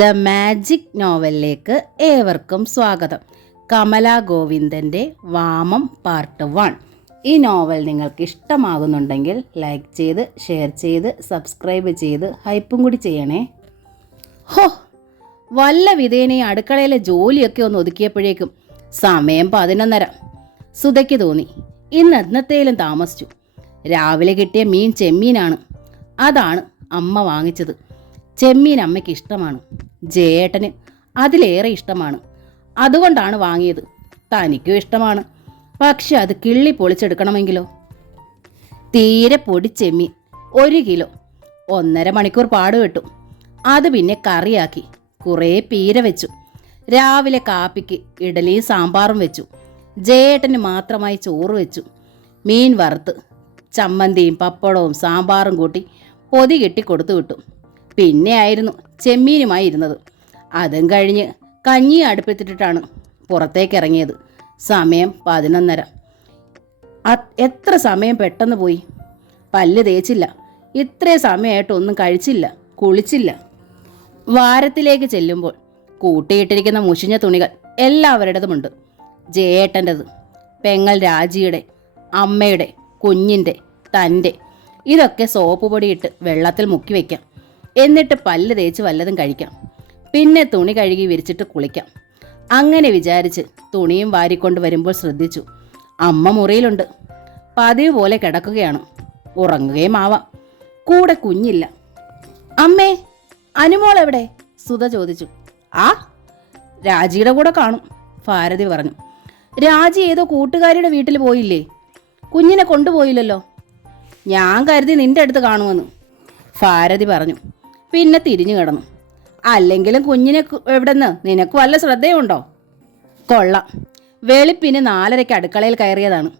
The magic നോവലിലേക്ക് ഏവർക്കും സ്വാഗതം. കമല ഗോവിന്ദന്റെ വാമം പാർട്ട് വൺ. ഈ നോവൽ നിങ്ങൾക്ക് ഇഷ്ടമാകുന്നുണ്ടെങ്കിൽ ലൈക്ക് ചെയ്ത് ഷെയർ ചെയ്ത് സബ്സ്ക്രൈബ് ചെയ്ത് ഹൈപ്പും കൂടി ചെയ്യണേ. ഹോ വല്ല വിധേനെ അടുക്കളയിലെ ജോലിയൊക്കെ ഒന്ന് ഒതുക്കിയപ്പോഴേക്കും സമയം പതിനൊന്നര. സുതയ്ക്ക് തോന്നി ഇന്ന് എന്നത്തേലും താമസിച്ചു. രാവിലെ കിട്ടിയ മീൻ ചെമ്മീനാണ്. അതാണ് അമ്മ വാങ്ങിച്ചത്. ചെമ്മീൻ അമ്മയ്ക്ക് ഇഷ്ടമാണ്. ജേട്ടന് അതിലേറെ ഇഷ്ടമാണ്. അതുകൊണ്ടാണ് വാങ്ങിയത്. തനിക്കും ഇഷ്ടമാണ്. പക്ഷെ അത് കിള്ളി പൊളിച്ചെടുക്കണമെങ്കിലോ? തീരെ പൊടി ചെമ്മീൻ. ഒരു കിലോ. ഒന്നര മണിക്കൂർ പാട് പാടുപെട്ടു അത് പിന്നെ കറിയാക്കി. കുറേ പീര വെച്ചു. രാവിലെ കാപ്പിക്ക് ഇഡലിയും സാമ്പാറും വെച്ചു. ജേട്ടന് മാത്രമായി ചോറ് വെച്ചു. മീൻ വറുത്ത്. ചമ്മന്തിയും പപ്പടവും സാമ്പാറും കൂട്ടി പൊതി കെട്ടി കൊടുത്തു വിട്ടു. പിന്നെ ആയിരുന്നു ചെമ്മീനുമായി ഇരുന്നത്. അതും കഴിഞ്ഞ് കഞ്ഞി അടുപ്പത്തിട്ടിട്ടാണ് പുറത്തേക്ക് ഇറങ്ങിയത് സമയം പതിനൊന്നര. എത്ര സമയം പെട്ടെന്ന് പോയി? പല്ല് തേച്ചില്ല. ഇത്രയും സമയമായിട്ടൊന്നും കഴിച്ചില്ല കുളിച്ചില്ല. വാരത്തിലേക്ക് ചെല്ലുമ്പോൾ കൂട്ടിയിട്ടിരിക്കുന്ന മുഷിഞ്ഞ തുണികൾ എല്ലാവരുടേതുമുണ്ട്. ജയേട്ടന്റെത് പെങ്ങൾ രാജിയുടെ അമ്മയുടെ കുഞ്ഞിന്റെ തന്റെ. ഇതൊക്കെ സോപ്പ് പൊടിയിട്ട് വെള്ളത്തിൽ മുക്കി വയ്ക്കാം എന്നിട്ട് പല്ല് തേച്ച് വല്ലതും കഴിക്കാം. പിന്നെ തുണി കഴുകി വിരിച്ചിട്ട് കുളിക്കാം. അങ്ങനെ വിചാരിച്ച് തുണിയും വാരിക്കൊണ്ട് വരുമ്പോൾ ശ്രദ്ധിച്ചു. അമ്മ മുറിയിലുണ്ട്. പതിവ് പോലെ കിടക്കുകയാണ്. ഉറങ്ങുകയും ആവാം. കൂടെ കുഞ്ഞില്ല. അമ്മേ അനുമോൾ എവിടെ? സുധ ചോദിച്ചു. ആ രാജിയുടെ കൂടെ കാണും ഭാരതി പറഞ്ഞു. രാജി ഏതോ കൂട്ടുകാരിയുടെ വീട്ടിൽ പോയില്ലേ? കുഞ്ഞിനെ കൊണ്ടുപോയില്ലല്ലോ. ഞാൻ കരുതി നിന്റെ അടുത്ത് കാണുമെന്ന് ഭാരതി പറഞ്ഞു. പിന്നെ തിരിഞ്ഞു കിടന്നു. അല്ലെങ്കിലും കുഞ്ഞിനെ എവിടെന്ന്? നിനക്ക് വല്ല ശ്രദ്ധയുണ്ടോ? കൊള്ളാം. വെളുപ്പിന് നാലരയ്ക്ക് അടുക്കളയിൽ കയറിയതാണ്.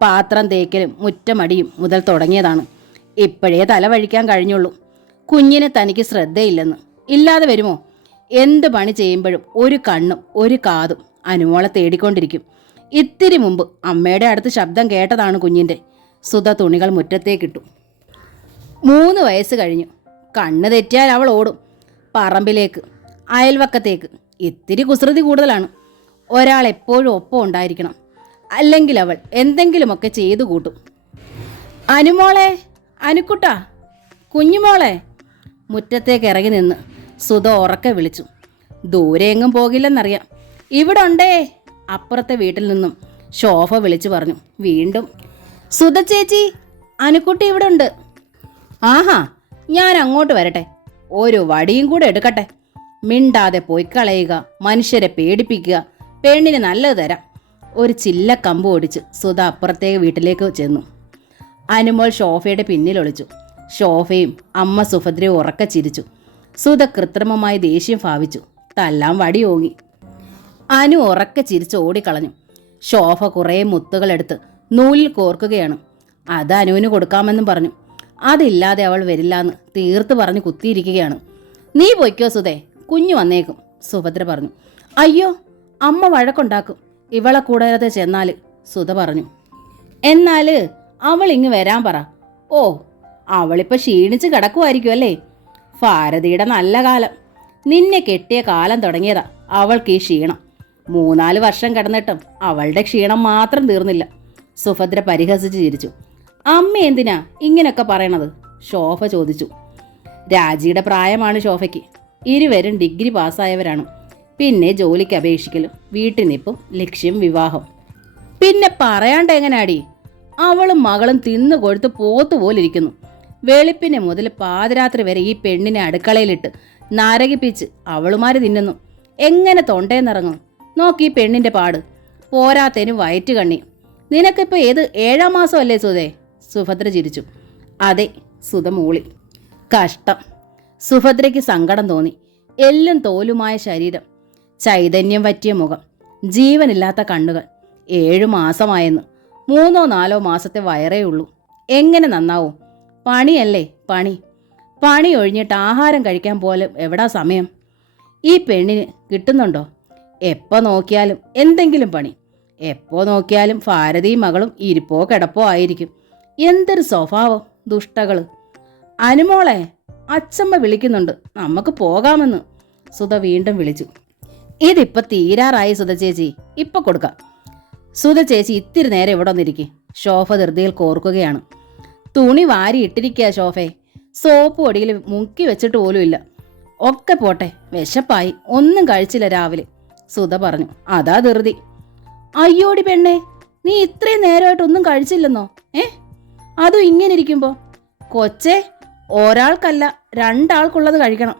പാത്രം തേക്കലും മുറ്റമടിയും മുതൽ തുടങ്ങിയതാണ്. ഇപ്പോഴേ തല വഴിക്കാൻ കഴിഞ്ഞുള്ളൂ. കുഞ്ഞിന് തനിക്ക് ശ്രദ്ധയില്ലെന്ന്. ഇല്ലാതെ വരുമോ? എന്ത് പണി ചെയ്യുമ്പോഴും ഒരു കണ്ണും ഒരു കാതും അനുമോളെ തേടിക്കൊണ്ടിരിക്കും. ഇത്തിരി മുമ്പ് അമ്മയുടെ അടുത്ത് ശബ്ദം കേട്ടതാണ് കുഞ്ഞിന്റെ സുധ തുണികൾ മുറ്റത്തേക്കിട്ടു. മൂന്ന് വയസ്സ് കഴിഞ്ഞു. കണ്ണ് തെറ്റിയാൽ അവൾ ഓടും. പറമ്പിലേക്ക് അയൽവക്കത്തേക്ക്. ഇത്തിരി കുസൃതി കൂടുതലാണ്. ഒരാൾ എപ്പോഴും ഒപ്പം ഉണ്ടായിരിക്കണം. അല്ലെങ്കിൽ അവൾ എന്തെങ്കിലുമൊക്കെ ചെയ്തു കൂട്ടും. അനുമോളെ അനുക്കുട്ട കുഞ്ഞുമോളെ. മുറ്റത്തേക്ക് ഇറങ്ങി നിന്ന് സുധ ഉറക്കെ വിളിച്ചു. ദൂരെ എങ്ങും പോകില്ലെന്നറിയാം. ഇവിടെ ഉണ്ടേ. അപ്പുറത്തെ വീട്ടിൽ നിന്നും ശോഭ വിളിച്ചു പറഞ്ഞു. വീണ്ടും സുധ ചേച്ചി അനുക്കുട്ടി ഇവിടെ ഉണ്ട്. ആഹാ ഞാൻ അങ്ങോട്ട് വരട്ടെ. ഒരു വടിയും കൂടെ എടുക്കട്ടെ. മിണ്ടാതെ പോയി കളയുക മനുഷ്യരെ പേടിപ്പിക്കുക പെണ്ണിന് നല്ലത് തരാം. ഒരു ചില്ല കമ്പ് ഓടിച്ച് സുധ അപ്പുറത്തേക്ക് വീട്ടിലേക്ക് ചെന്നു. അനുമോൾ ഷോഫയുടെ പിന്നിൽ ഒളിച്ചു. ഷോഫയും അമ്മ സുഭദ്രയും ഉറക്ക ചിരിച്ചു. സുധ കൃത്രിമമായി ദേഷ്യം ഭാവിച്ചു. തല്ലാം വടി ഓങ്ങി. അനു ഉറക്കെ ചിരിച്ച് ഓടിക്കളഞ്ഞു. ഷോഫ കുറേ മുത്തുകളെടുത്ത് നൂലിൽ കോർക്കുകയാണ്. അത് അനുവിന് കൊടുക്കാമെന്നും പറഞ്ഞു. അതില്ലാതെ അവൾ വരില്ലാന്ന് തീർത്ത് പറഞ്ഞ് കുത്തിയിരിക്കുകയാണ്. നീ പൊയ്ക്കോ സുധേ. കുഞ്ഞു വന്നേക്കും സുഭദ്ര പറഞ്ഞു. അയ്യോ അമ്മ വഴക്കുണ്ടാക്കും. ഇവളെ കൂടാതെ ചെന്നാൽ സുധ പറഞ്ഞു. എന്നാൽ അവൾ ഇങ്ങ് വരാൻ പറ. ഓ അവളിപ്പോൾ ക്ഷീണിച്ച് കിടക്കുമായിരിക്കും അല്ലേ? ഭാരതിയുടെ നല്ല കാലം. നിന്നെ കെട്ടിയ കാലം തുടങ്ങിയതാ അവൾക്ക് ഈ ക്ഷീണം. മൂന്നാൽ വർഷം കിടന്നിട്ടും അവളുടെ ക്ഷീണം മാത്രം തീർന്നില്ല സുഭദ്ര പരിഹസിച്ച് ചിരിച്ചു. അമ്മ എന്തിനാ ഇങ്ങനെയൊക്കെ പറയണത്? ശോഭ ചോദിച്ചു. രാജിയുടെ പ്രായമാണ് ശോഭയ്ക്ക്. ഇരുവരും ഡിഗ്രി പാസ്സായവരാണ്. പിന്നെ ജോലിക്ക് അപേക്ഷിക്കലും വീട്ടിനിപ്പും ലക്ഷ്യം വിവാഹം. പിന്നെ പറയാണ്ട് എങ്ങനാടി? അവളും മകളും തിന്നു കൊഴുത്ത് പോത്തു പോലിരിക്കുന്നു. വെളുപ്പിന് മുതൽ പാതിരാത്രി വരെ ഈ പെണ്ണിനെ അടുക്കളയിലിട്ട് നരകിപ്പിച്ച് അവളുമാര് തിന്നുന്നു. എങ്ങനെ തൊണ്ടേന്നിറങ്ങും? നോക്കി ഈ പെണ്ണിന്റെ പാട്. പോരാത്തേനും വയറ്റ് കണ്ണി. നിനക്കിപ്പോ ഏത് ഏഴാം മാസമല്ലേ സുധേ? സുഭദ്ര ചിരിച്ചു അതെ സുധ മൂളി കഷ്ടം. സുഭദ്രയ്ക്ക് സങ്കടം തോന്നി. എല്ലും തോലുമായ ശരീരം. ചൈതന്യം പറ്റിയ മുഖം. ജീവനില്ലാത്ത കണ്ണുകൾ. ഏഴു മാസമായെന്ന്. മൂന്നോ നാലോ മാസത്തെ വയറേ ഉള്ളൂ. എങ്ങനെ നന്നാവും? പണിയല്ലേ പണി. പണി ഒഴിഞ്ഞിട്ട് ആഹാരം കഴിക്കാൻ പോലും എവിടാ സമയം? ഈ പെണ്ണിന് കിട്ടുന്നുണ്ടോ? എപ്പോൾ നോക്കിയാലും എന്തെങ്കിലും പണി. എപ്പോൾ നോക്കിയാലും ഭാരതിയും മകളും ഇരിപ്പോ കിടപ്പോ ആയിരിക്കും. എന്തൊരു സ്വഭാവം ദുഷ്ടകൾ. അനുമോളെ അച്ചമ്മ വിളിക്കുന്നുണ്ട്. നമുക്ക് പോകാമെന്ന്. സുധ വീണ്ടും വിളിച്ചു. ഇതിപ്പോ തീരാറായി സുധ ചേച്ചി. ഇപ്പൊ കൊടുക്കാം. സുധ ചേച്ചി ഇത്തിരി നേരം ഇവിടെ വന്നിരിക്കെ. ഷോഫ ധൃതിയിൽ കോർക്കുകയാണ്. തുണി വാരി ഇട്ടിരിക്കുക ഷോഫെ സോപ്പ് പൊടിയിൽ മുക്കി വെച്ചിട്ട് പോലും ഇല്ല. ഒക്കെ പോട്ടെ വിശപ്പായി. ഒന്നും കഴിച്ചില്ല രാവിലെ. സുധ പറഞ്ഞു. അതാ ധൃതി. അയ്യോടി പെണ്ണേ നീ ഇത്രയും നേരമായിട്ട് ഒന്നും കഴിച്ചില്ലെന്നോ? ഏ? അതും ഇങ്ങനെ ഇരിക്കുമ്പോ കൊച്ചേ ഒരാൾക്കല്ല രണ്ടാൾക്കുള്ളത് കഴിക്കണം.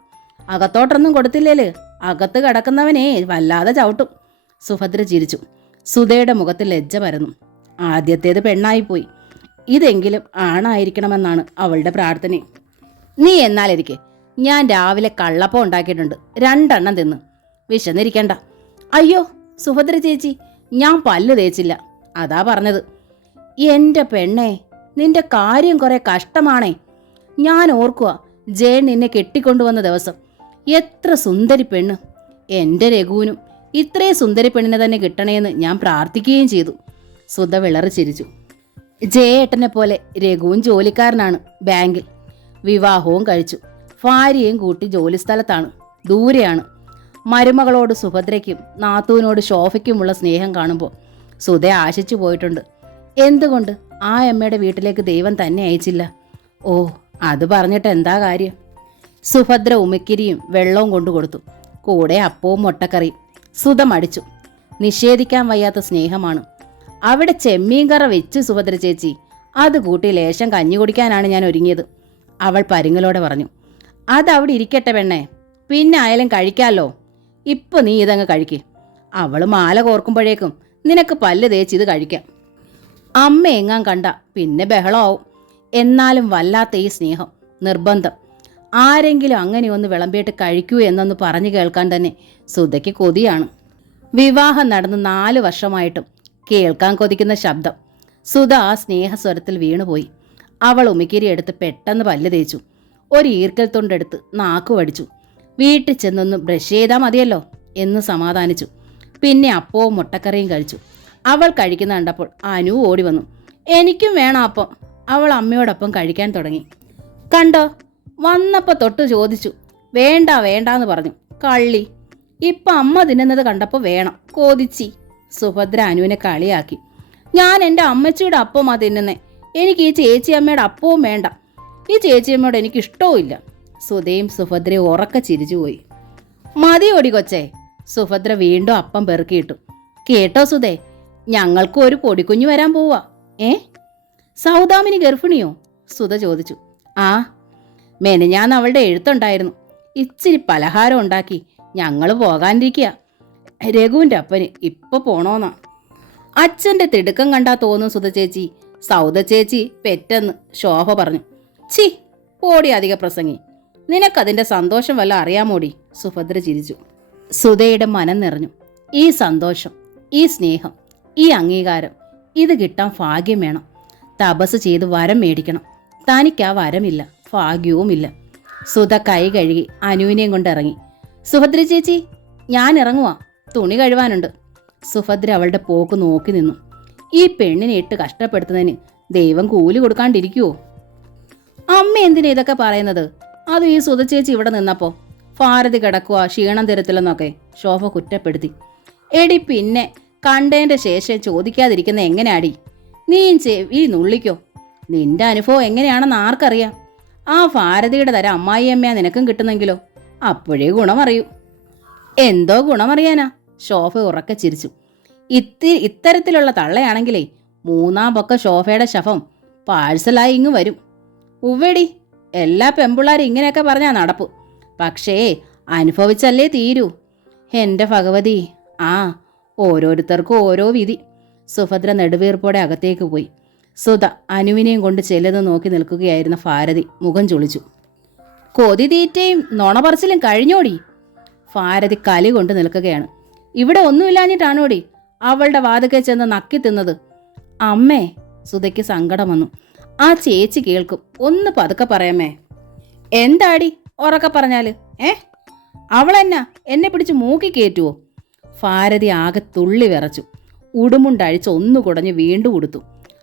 അകത്തോട്ടൊന്നും കൊടുത്തില്ലേൽ? അകത്ത് കിടക്കുന്നവനെ വല്ലാതെ ചവിട്ടും. സുഭദ്ര ചിരിച്ചു. സുധയുടെ മുഖത്ത് ലജ്ജ പരന്നു. ആദ്യത്തേത് പെണ്ണായിപ്പോയി. ഇതെങ്കിലും ആണായിരിക്കണമെന്നാണ് അവളുടെ പ്രാർത്ഥന. നീ എന്നാലിരിക്കെ. ഞാൻ രാവിലെ കള്ളപ്പം ഉണ്ടാക്കിയിട്ടുണ്ട്. രണ്ടെണ്ണം തിന്ന്. വിശന്നിരിക്കണ്ട. അയ്യോ സുഭദ്ര ചേച്ചി ഞാൻ പല്ല് തേച്ചില്ല. അതാ പറഞ്ഞത്. എന്റെ പെണ്ണേ നിന്റെ കാര്യം കുറെ കഷ്ടമാണേ. ഞാൻ ഓർക്കുക ജയൻ നിന്നെ കെട്ടിക്കൊണ്ടുവന്ന ദിവസം. എത്ര സുന്ദരി പെണ്ണ്. എന്റെ രഘുവിനും ഇത്രയും സുന്ദരി പെണ്ണിനെ തന്നെ കിട്ടണേന്ന് ഞാൻ പ്രാർത്ഥിക്കുകയും ചെയ്തു. സുധ വിളറി ചിരിച്ചു. ജയേട്ടനെ പോലെ രഘുവും ജോലിക്കാരനാണ് ബാങ്കിൽ. വിവാഹവും കഴിച്ചു. ഭാര്യയും കൂട്ടി ജോലിസ്ഥലത്താണ്. ദൂരെയാണ്. മരുമകളോട് സുഭദ്രയ്ക്കും നാത്തുവിനോട് ശോഭയ്ക്കുമുള്ള സ്നേഹം കാണുമ്പോൾ സുധ ആശിച്ചു പോയിട്ടുണ്ട്. എന്തുകൊണ്ട്? ആ അമ്മയുടെ വീട്ടിലേക്ക് ദൈവം തന്നെ അയച്ചില്ല. ഓ അത് പറഞ്ഞിട്ട് എന്താ കാര്യം? സുഭദ്ര ഉമിക്കിരിയും വെള്ളവും കൊണ്ടു കൊടുത്തു. കൂടെ അപ്പവും മുട്ടക്കറിയും. സുതമടിച്ചു നിഷേധിക്കാൻ വയ്യാത്ത സ്നേഹമാണ്. അവിടെ ചെമ്മീൻ കറ വെച്ച് സുഭദ്ര ചേച്ചി. അത് കൂട്ടി ലേശം കഞ്ഞി കുടിക്കാനാണ് ഞാൻ ഒരുങ്ങിയത്. അവൾ പരുങ്ങലോടെ പറഞ്ഞു. അതവിടെ ഇരിക്കട്ടെ പെണ്ണേ. പിന്നെ ആയാലും കഴിക്കാമല്ലോ ഇപ്പൊ നീ ഇതങ്ങ് കഴിക്ക്. അവൾ മാല കോർക്കുമ്പോഴേക്കും നിനക്ക് പല്ല് തേച്ച് ഇത് കഴിക്കാം. അമ്മ എങ്ങാൻ കണ്ട പിന്നെ ബഹളമാവും എന്നാലും വല്ലാത്ത ഈ സ്നേഹം നിർബന്ധം. ആരെങ്കിലും അങ്ങനെ ഒന്ന് വിളമ്പിയിട്ട് കഴിക്കൂ എന്നൊന്ന് പറഞ്ഞു കേൾക്കാൻ തന്നെ സുധയ്ക്ക് കൊതിയാണ്. വിവാഹം നടന്ന് നാല് വർഷമായിട്ടും കേൾക്കാൻ കൊതിക്കുന്ന ശബ്ദം. സുധ ആ സ്നേഹസ്വരത്തിൽ വീണുപോയി. അവൾ ഉമിക്കിരി എടുത്ത് പെട്ടെന്ന് പല്ല് തേച്ചു. ഒരു ഈർക്കൽ തൊണ്ടെടുത്ത് നാക്കു വടിച്ചു. വീട്ടിൽ ചെന്നൊന്ന് ബ്രഷ് ചെയ്താൽ മതിയല്ലോ എന്ന് സമാധാനിച്ചു. പിന്നെ അപ്പവും മുട്ടക്കറിയും കഴിച്ചു. അവൾ കഴിക്കുന്ന കണ്ടപ്പോൾ അനു ഓടി വന്നു. എനിക്കും വേണം അപ്പം. അവൾ അമ്മയോടൊപ്പം കഴിക്കാൻ തുടങ്ങി. കണ്ടോ? വന്നപ്പോൾ തൊട്ട് ചോദിച്ചു. വേണ്ട വേണ്ട എന്ന് പറഞ്ഞു. കള്ളി. ഇപ്പം അമ്മ തിന്നുന്നത് കണ്ടപ്പോൾ വേണം. കോതിച്ചി. സുഭദ്ര അനുവിനെ കളിയാക്കി. ഞാൻ എന്റെ അമ്മച്ചിയുടെ അപ്പമാ തിന്നുന്നേ. എനിക്ക് ഈ ചേച്ചി അമ്മയുടെ അപ്പവും വേണ്ട. ഈ ചേച്ചിയമ്മയോട് എനിക്ക് ഇഷ്ടവും ഇല്ല. സുധയും സുഭദ്രയും ഉറക്ക ചിരിച്ചുപോയി മതി ഓടി കൊച്ചേ. സുഭദ്ര വീണ്ടും അപ്പം പെറുക്കിയിട്ടു. കേട്ടോ സുധേ ഞങ്ങൾക്കും ഒരു പൊടിക്കുഞ്ഞു വരാൻ പോവാ. ഏ? സൗദാമിനി ഗർഭിണിയോ? സുധ ചോദിച്ചു. ആ മെനഞ്ഞാന്ന് അവളുടെ എഴുത്തുണ്ടായിരുന്നു. ഇച്ചിരി പലഹാരം ഉണ്ടാക്കി. ഞങ്ങൾ പോകാനിരിക്കുക രഘുവിന്റെ അപ്പന് ഇപ്പൊ പോണോന്നാ. അച്ഛന്റെ തിടുക്കം കണ്ടാ തോന്നും സുധ ചേച്ചി. സൗദ ചേച്ചി പെറ്റെന്ന് ശോഭ പറഞ്ഞു. ചി ഓടി അധിക പ്രസംഗി. നിനക്കതിന്റെ സന്തോഷം വല്ല അറിയാമോടി? സുഭദ്ര ചിരിച്ചു. സുധയുടെ മനം നിറഞ്ഞു ഈ സന്തോഷം ഈ സ്നേഹം ഈ അംഗീകാരം. ഇത് കിട്ടാൻ ഭാഗ്യം വേണം. തപസ് ചെയ്ത് വരം മേടിക്കണം. തനിക്ക് ആ വരമില്ല ഭാഗ്യവുമില്ല. സുധ കൈ കഴുകി അനുവിനെയും കൊണ്ട് ഇറങ്ങി സുഭദ്ര ചേച്ചി ഞാൻ ഇറങ്ങുവാ. തുണി കഴുവാനുണ്ട്. സുഭദ്ര അവളുടെ പോക്ക് നോക്കി നിന്നു. ഈ പെണ്ണിനെ ഇട്ട് കഷ്ടപ്പെടുത്തുന്നതിന് ദൈവം കൂലി കൊടുക്കാണ്ടിരിക്കുവോ? അമ്മ എന്തിനാ ഇതൊക്കെ പറയുന്നത്? അത് ഈ സുധ ചേച്ചി ഇവിടെ നിന്നപ്പോ? ഭാരതി കിടക്കുക ക്ഷീണം തരത്തില്ലെന്നൊക്കെ ശോഭ കുറ്റപ്പെടുത്തി. എടി പിന്നെ കണ്ടതിന്റെ ശേഷം ചോദിക്കാതിരിക്കുന്ന എങ്ങനെയാടി? നീയും ചെവി നുള്ളിക്കോ. നിന്റെ അനുഭവം എങ്ങനെയാണെന്ന് ആർക്കറിയാം? ആ ഭാരതിയുടെ തരം അമ്മായിയമ്മയാ നിനക്കും കിട്ടുന്നെങ്കിലോ? അപ്പോഴേ ഗുണമറിയൂ. എന്തോ ഗുണമറിയാനാ. ശോഭ ഉറക്കെ ചിരിച്ചു. ഇത്തി ഇത്തരത്തിലുള്ള തള്ളയാണെങ്കിലേ മൂന്നാം പൊക്ക ശോഭയുടെ ശവം പാഴ്സലായി ഇങ്ങ് വരും. ഉവ്വടി എല്ലാ പെമ്പിള്ളാരും ഇങ്ങനെയൊക്കെ പറഞ്ഞാ നടപ്പ്. പക്ഷേ അനുഭവിച്ചല്ലേ തീരൂ. എന്റെ ഭഗവതി ആ ഓരോരുത്തർക്കും ഓരോ വിധി. സുഭദ്ര നെടുവീർപ്പോടെ അകത്തേക്ക് പോയി. സുധ അനുവിനെയും കൊണ്ട് ചെല്ലത് നോക്കി നിൽക്കുകയായിരുന്ന ഭാരതി മുഖം ചുളിച്ചു. കൊതി തീറ്റയും നുണ പറച്ചിലും കഴിഞ്ഞോടി? ഭാരതി കലി കൊണ്ട് നിൽക്കുകയാണ്. ഇവിടെ ഒന്നുമില്ലാഞ്ഞിട്ടാണോടി അവളുടെ വാതുക്കെ ചെന്ന് നക്കി തിന്നത്? അമ്മേ സുധയ്ക്ക് സങ്കടം വന്നു. ആ ചേച്ചി കേൾക്കും. ഒന്ന് പതുക്കെ പറയാമേ എന്താടി ഉറക്കെ പറഞ്ഞാൽ? ഏ? അവളെന്നാ? എന്നെ പിടിച്ച് മൂക്കി കയറ്റുവോ? ഭാരതി ആകെ തുള്ളി വിറച്ചു. ഉടുമുണ്ടഴിച്ച് ഒന്ന് കുടഞ്ഞ് വീണ്ടും ഉടുത്തു.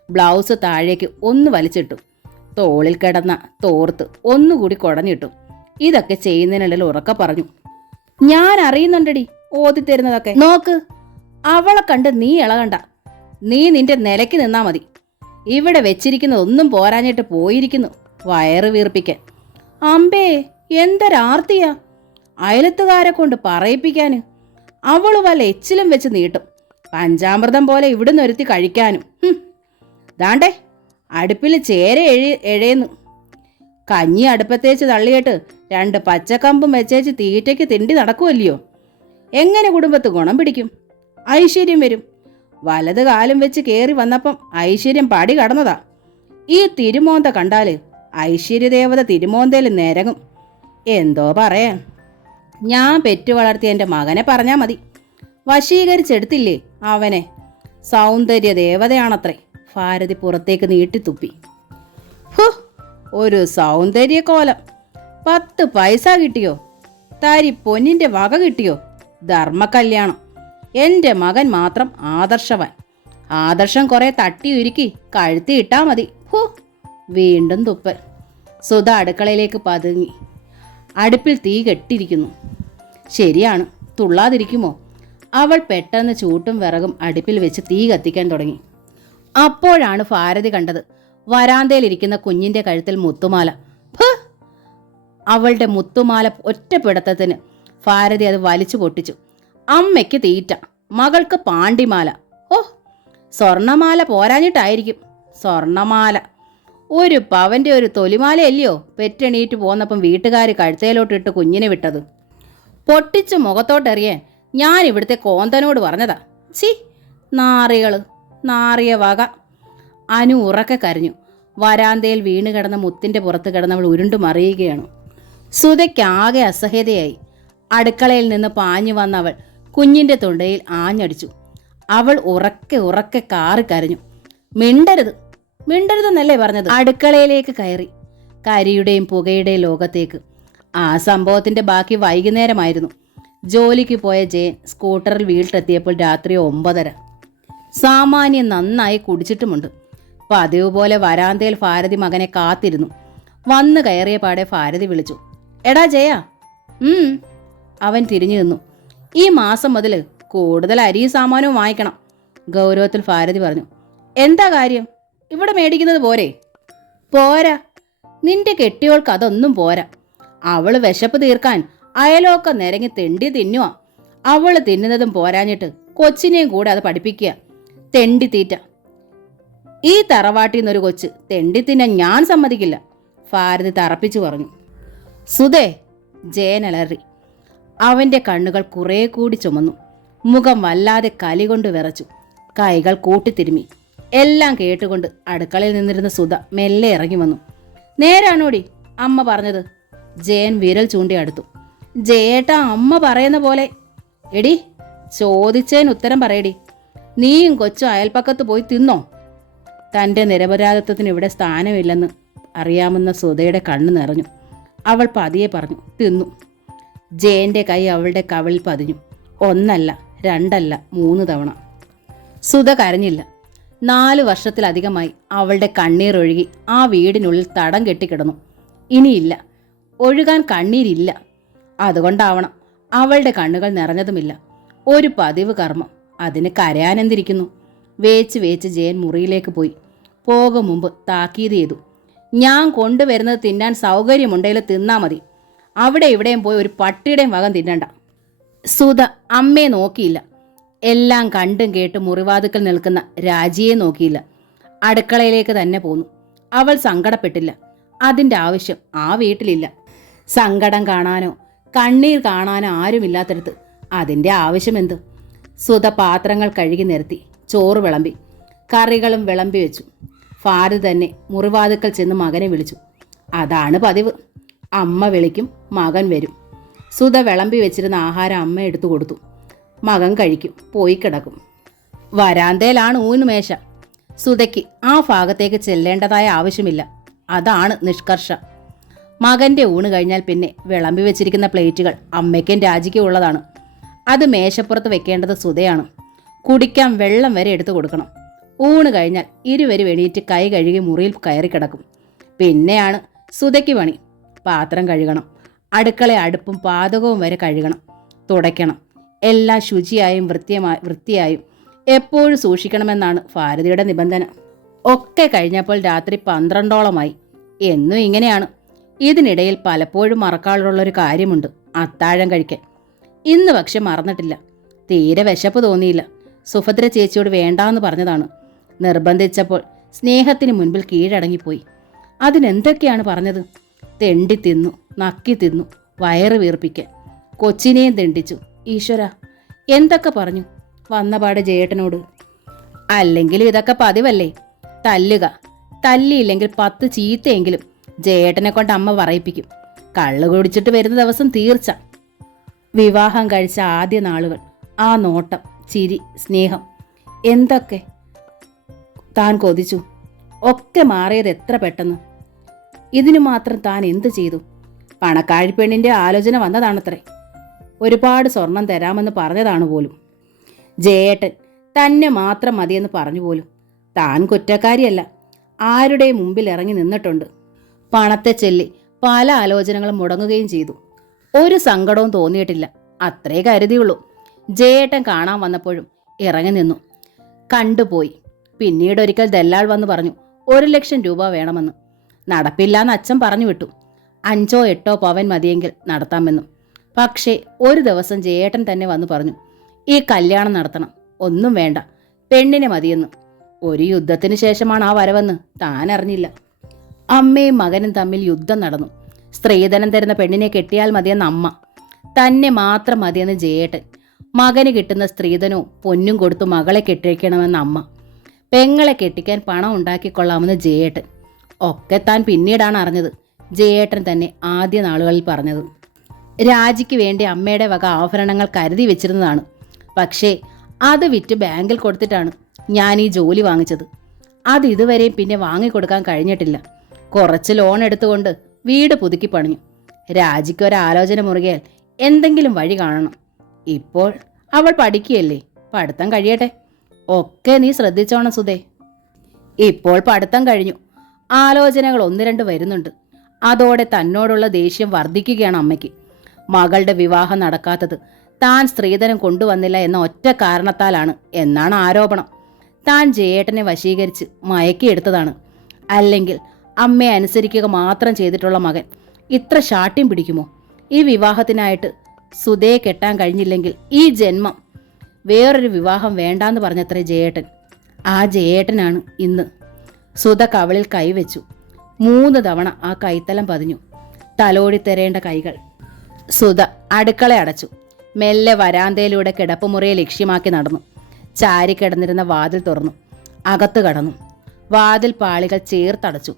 ബ്ലൗസ് താഴേക്ക് ഒന്ന് വലിച്ചിട്ടു. തോളിൽ കിടന്ന തോർത്ത് ഒന്നുകൂടി കുടഞ്ഞിട്ടു. ഇതൊക്കെ ചെയ്യുന്നതിനിടയിൽ ഉറക്ക പറഞ്ഞു. ഞാൻ അറിയുന്നുണ്ടടി ഓതി തരുന്നതൊക്കെ. നോക്ക് അവളെ കണ്ട് നീ ഇളകണ്ട. നീ നിന്റെ നിലയ്ക്ക് നിന്നാ മതി. ഇവിടെ വെച്ചിരിക്കുന്നതൊന്നും പോരാഞ്ഞിട്ട് പോയിരിക്കുന്നു വയറ് വീർപ്പിക്കാൻ. അമ്പേ എന്തൊരാർത്തിയാ. അയലത്തുകാരെ കൊണ്ട് പറയിപ്പിക്കാന് അവൾ വല്ല എച്ചിലും വെച്ച് നീട്ടും. പഞ്ചാമൃതം പോലെ ഇവിടുന്ന് ഒരുത്തി കഴിക്കാനും. ദാണ്ടേ അടുപ്പിൽ ചേര എഴി എഴയുന്നു കഞ്ഞി അടുപ്പത്തേച്ച് തള്ളിയിട്ട് രണ്ട് പച്ചക്കമ്പും വെച്ചേച്ച് തീറ്റയ്ക്ക് തിണ്ടി നടക്കുമല്ലയോ എങ്ങനെ കുടുംബത്ത് ഗുണം പിടിക്കും? ഐശ്വര്യം വരും. വലത് കാലം വെച്ച് കയറി വന്നപ്പം ഐശ്വര്യം പടി കടന്നതാ. ഈ തിരുമോന്ത കണ്ടാൽ ഐശ്വര്യദേവത തിരുമോന്തയിൽ നിരങ്ങും. എന്തോ പറയാൻ. ഞാൻ പെറ്റു വളർത്തിയ എന്റെ മകനെ പറഞ്ഞാൽ മതി. വശീകരിച്ചെടുത്തില്ലേ അവനെ? സൗന്ദര്യ ദേവതയാണത്രേ. ഭാരതി പുറത്തേക്ക് നീട്ടിത്തുപ്പി. ഹോ ഒരു സൗന്ദര്യക്കോലം പത്ത് പൈസ കിട്ടിയോ? താരി പൊന്നിന്റെ വക കിട്ടിയോ? ധർമ്മകല്യാണം. എന്റെ മകൻ മാത്രം ആദർശവാൻ. ആദർശം കുറെ തട്ടി ഉരുക്കി കഴുത്തി ഇട്ടാൽ മതി. ഹോ വീണ്ടും തുപ്പൽ. സുധ അടുക്കളയിലേക്ക് പതുങ്ങി. അടുപ്പിൽ തീ കെട്ടിരിക്കുന്നു ശരിയാണ് തുള്ളാതിരിക്കുമോ? അവൾ പെട്ടെന്ന് ചൂട്ടും വിറകും അടുപ്പിൽ വെച്ച് തീ കത്തിക്കാൻ തുടങ്ങി. അപ്പോഴാണ് ഭാരതി കണ്ടത് വരാന്തയിലിരിക്കുന്ന കുഞ്ഞിന്റെ കഴുത്തിൽ മുത്തുമാല. അവളുടെ മുത്തുമാല ഒറ്റപ്പിടത്തത്തിന് ഭാരതി അത് വലിച്ചു പൊട്ടിച്ചു. അമ്മയ്ക്ക് തീറ്റ മകൾക്ക് പാണ്ടിമാല. ഓ സ്വർണമാല പോരാഞ്ഞിട്ടായിരിക്കും. സ്വർണമാല. ഒരു പവന്റെ ഒരു തൊലിമാലയല്ലയോ? പെറ്റെണീറ്റ് പോന്നപ്പം വീട്ടുകാർ കഴുത്തേലോട്ടിട്ട് കുഞ്ഞിനെ വിട്ടത്. പൊട്ടിച്ച് മുഖത്തോട്ടെറിയാൻ ഞാൻ ഇവിടുത്തെ കോന്തനോട് പറഞ്ഞതാ. ചി നാറികൾ നാറിയ വക. അനു ഉറക്കെ കരഞ്ഞു. വരാന്തയിൽ വീണ് കിടന്ന മുത്തിന്റെ പുറത്ത് കിടന്നവൾ ഉരുണ്ടു മറിയുകയാണ്. സുതയ്ക്കാകെ അസഹ്യതയായി. അടുക്കളയിൽ നിന്ന് പാഞ്ഞു വന്നവൾ കുഞ്ഞിന്റെ തൊണ്ടയിൽ ആഞ്ഞടിച്ചു. അവൾ ഉറക്കെ ഉറക്കെ കാറി കരഞ്ഞു. മിണ്ടരുത് മിണ്ടരുതെന്നല്ലേ പറഞ്ഞത്? അടുക്കളയിലേക്ക് കയറി. കരിയുടെയും പുകയുടെയും ലോകത്തേക്ക്. ആ സംഭവത്തിന്റെ ബാക്കി വൈകുന്നേരമായിരുന്നു. ജോലിക്ക് പോയ ജയൻ സ്കൂട്ടറിൽ വീട്ടിലെത്തിയപ്പോൾ രാത്രി ഒമ്പതര. സാമാന്യം നന്നായി കുടിച്ചിട്ടുമുണ്ട്. പതിവ് പോലെ വരാന്തയിൽ ഭാരതി മകനെ കാത്തിരുന്നു. വന്നു കയറിയ പാടെ ഭാരതി വിളിച്ചു. എടാ ജയ. അവൻ തിരിഞ്ഞു നിന്നു. ഈ മാസം മുതൽ കൂടുതൽ അരി സാമാനവും വാങ്ങിക്കണം. ഗൗരവത്തിൽ ഭാരതി പറഞ്ഞു. എന്താ കാര്യം? ഇവിടെ മേടിക്കുന്നത് പോരെ. പോരാ. നിന്റെ കെട്ടിയോൾക്ക് അതൊന്നും പോരാ. അവൾ വിശപ്പ് തീർക്കാൻ അയലൊക്കെ നിരങ്ങി തെണ്ടി തിന്നുവാ. അവൾ തിന്നുന്നതും പോരാഞ്ഞിട്ട് കൊച്ചിനെയും കൂടെ അത് പഠിപ്പിക്കുക. തെണ്ടി തീറ്റ. ഈ തറവാട്ടിൽ നിന്നൊരു കൊച്ച് തെണ്ടി തിന്നാൻ ഞാൻ സമ്മതിക്കില്ല. ഭാരതി തറപ്പിച്ചു പറഞ്ഞു. സുധേ ജയനലറി അവന്റെ കണ്ണുകൾ കുറേ കൂടി ചുമന്നു. മുഖം വല്ലാതെ കലി കൊണ്ട് വിറച്ചു. കൈകൾ കൂട്ടിത്തിരുമി. എല്ലാം കേട്ടുകൊണ്ട് അടുക്കളയിൽ നിന്നിരുന്ന സുധ മെല്ലെ ഇറങ്ങി വന്നു. നേരാണോടി? അമ്മ പറഞ്ഞത്. ജയൻ വിരൽ ചൂണ്ടി അടുത്തു. ജയേട്ടാ അമ്മ പറയുന്ന പോലെ. എടി ചോദിച്ചതിന് ഉത്തരം പറയടി. നീയും കൊച്ചും അയൽപ്പക്കത്ത് പോയി തിന്നോ? തന്റെ നിരപരാധിത്വത്തിന് ഇവിടെ സ്ഥാനമില്ലെന്ന് അറിയാമെന്ന സുധയുടെ കണ്ണ് നിറഞ്ഞു. അവൾ പതിയെ പറഞ്ഞു തിന്നു. ജയന്റെ കൈ അവളുടെ കവിളിൽ പതിഞ്ഞു. ഒന്നല്ല രണ്ടല്ല മൂന്ന് തവണ. സുധ കരഞ്ഞില്ല. നാല് വർഷത്തിലധികമായി അവളുടെ കണ്ണീർ ഒഴുകി ആ വീടിനുള്ളിൽ തടം കെട്ടിക്കിടന്നു. ഇനിയില്ല. ഒഴുകാൻ കണ്ണീരില്ല. അതുകൊണ്ടാവണം അവളുടെ കണ്ണുകൾ നിറഞ്ഞതുമില്ല. ഒരു പതിവ് കർമ്മം. അതിന് കരയാനെന്തിരിക്കുന്നു വേച്ച് വേച്ച് ജയൻ മുറിയിലേക്ക് പോയി. പോകും മുമ്പ് താക്കീത് ചെയ്തു. ഞാൻ കൊണ്ടുവരുന്നത് തിന്നാൻ സൗകര്യമുണ്ടെങ്കിൽ തിന്നാ മതി. അവിടെ ഇവിടെയും പോയി ഒരു പട്ടിയുടെയും വകം തിന്നണ്ട. സുധ അമ്മയെ നോക്കിയില്ല. എല്ലാം കണ്ടും കേട്ടും മുറിവാതുക്കൽ നിൽക്കുന്ന രാജിയെ നോക്കിയില്ല. അടുക്കളയിലേക്ക് തന്നെ പോന്നു. അവൾ സങ്കടപ്പെട്ടില്ല. അതിന്റെ ആവശ്യം ആ വീട്ടിലില്ല. സങ്കടം കാണാനോ കണ്ണീർ കാണാനോ ആരുമില്ലാത്തടത്ത് അതിന്റെ ആവശ്യമെന്ത് സുധ പാത്രങ്ങൾ കഴുകി നിരത്തി ചോറ് വിളമ്പി. കറികളും വിളമ്പി വെച്ചു. ഫാര് തന്നെ മുറിവാതുക്കൽ ചെന്ന് മകനെ വിളിച്ചു. അതാണ് പതിവ്. അമ്മ വിളിക്കും മകൻ വരും. സുധ വിളമ്പി വെച്ചിരുന്ന ആഹാരം അമ്മ എടുത്തു കൊടുത്തു. മകൻ കഴിക്കും പോയി കിടക്കും. വരാന്തയിലാണ് ഊന്നുമേശ സുതയ്ക്ക് ആ ഭാഗത്തേക്ക് ചെല്ലേണ്ടതായ ആവശ്യമില്ല. അതാണ് നിഷ്കർഷ. മകന്റെ ഊണ് കഴിഞ്ഞാൽ പിന്നെ വിളമ്പി വെച്ചിരിക്കുന്ന പ്ലേറ്റുകൾ അമ്മയ്ക്കും രാജിക്കും ഉള്ളതാണ്. അത് മേശപ്പുറത്ത് വെക്കേണ്ടത് സുതയാണ് കുടിക്കാൻ വെള്ളം വരെ എടുത്തു കൊടുക്കണം. ഊണ് കഴിഞ്ഞാൽ ഇരുവരും എണീറ്റ് കൈ കഴുകി മുറിയിൽ കയറി കിടക്കും. പിന്നെയാണ് സുതയ്ക്ക് പണി. പാത്രം കഴുകണം. അടുക്കള അടുപ്പും പാതകവും വരെ കഴുകണം. തുടയ്ക്കണം. എല്ലാം ശുചിയായും വൃത്തിയായി വൃത്തിയായും എപ്പോഴും സൂക്ഷിക്കണമെന്നാണ് ഭാരതിയുടെ നിബന്ധന. ഒക്കെ കഴിഞ്ഞപ്പോൾ രാത്രി പന്ത്രണ്ടോളമായി. എന്നും ഇങ്ങനെയാണ്. ഇതിനിടയിൽ പലപ്പോഴും മറക്കാറുള്ളൊരു കാര്യമുണ്ട്. അത്താഴം കഴിക്കാൻ ഇന്ന് പക്ഷെ മറന്നിട്ടില്ല. തീരെ വിശപ്പ് തോന്നിയില്ല. സുഭദ്ര ചേച്ചിയോട് വേണ്ടാന്ന് പറഞ്ഞതാണ്. നിർബന്ധിച്ചപ്പോൾ സ്നേഹത്തിന് മുൻപിൽ കീഴടങ്ങിപ്പോയി. അതിനെന്തൊക്കെയാണ് പറഞ്ഞത്? തെണ്ടി തിന്നു നക്കി തിന്നു വയറ് വീർപ്പിക്കാൻ കൊച്ചിനെയും തെണ്ടിച്ചു. ഈശ്വര എന്തൊക്കെ പറഞ്ഞു? വന്നപാട് ജയേട്ടനോട്. അല്ലെങ്കിൽ ഇതൊക്കെ പതിവല്ലേ? തല്ലുക. തല്ലിയില്ലെങ്കിൽ പത്ത് ചീത്തയെങ്കിലും ജയേട്ടനെ കൊണ്ട് അമ്മ പറയിപ്പിക്കും. കള്ളു കുടിച്ചിട്ട് വരുന്ന ദിവസം തീർച്ച. വിവാഹം കഴിച്ച ആദ്യ നാളുകൾ ആ നോട്ടം ചിരി സ്നേഹം എന്തൊക്കെ? താൻ കൊതിച്ചു. ഒക്കെ മാറിയത് എത്ര പെട്ടെന്ന്. ഇതിനു മാത്രം താൻ എന്ത് ചെയ്തു? പണക്കാഴി ആലോചന വന്നതാണത്രേ. ഒരുപാട് സ്വർണം തരാമെന്ന് പറഞ്ഞതാണ് പോലും. ജയേട്ടൻ തന്നെ മാത്രം മതിയെന്ന് പറഞ്ഞു പോലും. താൻ കുറ്റക്കാരിയല്ല. ആരുടെ മുമ്പിൽ ഇറങ്ങി നിന്നിട്ടുണ്ട്? പണത്തെ ചൊല്ലി പല ആലോചനകളും മുടങ്ങുകയും ചെയ്തു. ഒരു സങ്കടവും തോന്നിയിട്ടില്ല. അത്രേ കരുതിയുള്ളൂ. ജയേട്ടൻ കാണാൻ വന്നപ്പോഴും ഇറങ്ങി നിന്നു. കണ്ടുപോയി. പിന്നീട് ഒരിക്കൽ ദല്ലാൾ വന്ന് പറഞ്ഞു ഒരു ലക്ഷം രൂപ വേണമെന്ന്. നടപ്പില്ലാന്ന് അച്ഛൻ പറഞ്ഞു വിട്ടു. അഞ്ചോ എട്ടോ പവൻ മതിയെങ്കിൽ നടത്താമെന്നും. പക്ഷേ ഒരു ദിവസം ജയേട്ടൻ തന്നെ വന്നു പറഞ്ഞു ഈ കല്യാണം നടത്തണം ഒന്നും വേണ്ട പെണ്ണിനെ മതിയെന്ന്. ഒരു യുദ്ധത്തിന് ശേഷമാണ് ആ വരവെന്ന് താൻ അറിഞ്ഞില്ല. അമ്മയും മകനും തമ്മിൽ യുദ്ധം നടന്നു. സ്ത്രീധനം തരുന്ന പെണ്ണിനെ കെട്ടിയാൽ മതിയെന്ന് അമ്മ. തന്നെ മാത്രം മതിയെന്ന് ജയേട്ടൻ. മകന് കിട്ടുന്ന സ്ത്രീധനവും പൊന്നും കൊടുത്തു മകളെ കെട്ടിക്കണമെന്ന് അമ്മ. പെങ്ങളെ കെട്ടിക്കാൻ പണം ഉണ്ടാക്കിക്കൊള്ളാമെന്ന് ജയേട്ടൻ. ഒക്കെ താൻ പിന്നീടാണ് അറിഞ്ഞത്. ജയേട്ടൻ തന്നെ ആദ്യ നാളുകളിൽ പറഞ്ഞത്. രാജിക്ക് വേണ്ടി അമ്മയുടെ വക ആഭരണങ്ങൾ കരുതി വെച്ചിരുന്നതാണ്. പക്ഷേ അത് വിറ്റ് ബാങ്കിൽ കൊടുത്തിട്ടാണ് ഞാൻ ഈ ജോലി വാങ്ങിച്ചത്. അത് ഇതുവരെയും പിന്നെ വാങ്ങിക്കൊടുക്കാൻ കഴിഞ്ഞിട്ടില്ല. കുറച്ച് ലോൺ എടുത്തുകൊണ്ട് വീട് പുതുക്കി പണിഞ്ഞു. രാജിക്ക് ഒരു ഒരാലോചന മുറുകിയാൽ എന്തെങ്കിലും വഴി കാണണം. ഇപ്പോൾ അവൾ പഠിക്കുകയല്ലേ? പഠിത്തം കഴിയട്ടെ. ഒക്കെ നീ ശ്രദ്ധിച്ചോണം സുധേ. ഇപ്പോൾ പഠിത്തം കഴിഞ്ഞു. ആലോചനകൾ ഒന്ന് രണ്ട് വരുന്നുണ്ട്. അതോടെ തന്നോടുള്ള ദേഷ്യം വർദ്ധിക്കുകയാണ് അമ്മയ്ക്ക്. മകളുടെ വിവാഹം നടക്കാത്തത്. താൻ സ്ത്രീധനം കൊണ്ടുവന്നില്ല എന്ന ഒറ്റ കാരണത്താലാണ് എന്നാണ് ആരോപണം. താൻ ജയേട്ടനെ വശീകരിച്ച് മയക്കിയെടുത്തതാണ് അല്ലെങ്കിൽ അമ്മയെ അനുസരിക്കുക മാത്രം ചെയ്തിട്ടുള്ള മകൻ. ഇത്ര ശാഠ്യം പിടിക്കുമോ? ഈ വിവാഹത്തിനായിട്ട് സുധയെ കെട്ടാൻ കഴിഞ്ഞില്ലെങ്കിൽ ഈ ജന്മം വേറൊരു വിവാഹം വേണ്ടാന്ന് പറഞ്ഞത്രേ ജയേട്ടൻ. ആ ജയേട്ടനാണ് ഇന്ന് സുധ കവളിൽ കൈവച്ചു. മൂന്ന് തവണ ആ കൈത്തലം പതിഞ്ഞു. തലോടി തരേണ്ട കൈകൾ. സുധ അടുക്കള അടച്ചു. മെല്ലെ വരാന്തയിലൂടെ കിടപ്പുമുറിയെ ലക്ഷ്യമാക്കി നടന്നു. ചാരി കിടന്നിരുന്ന വാതിൽ തുറന്നു. അകത്തു കടന്നു. വാതിൽ പാളികൾ ചേർത്തടച്ചു.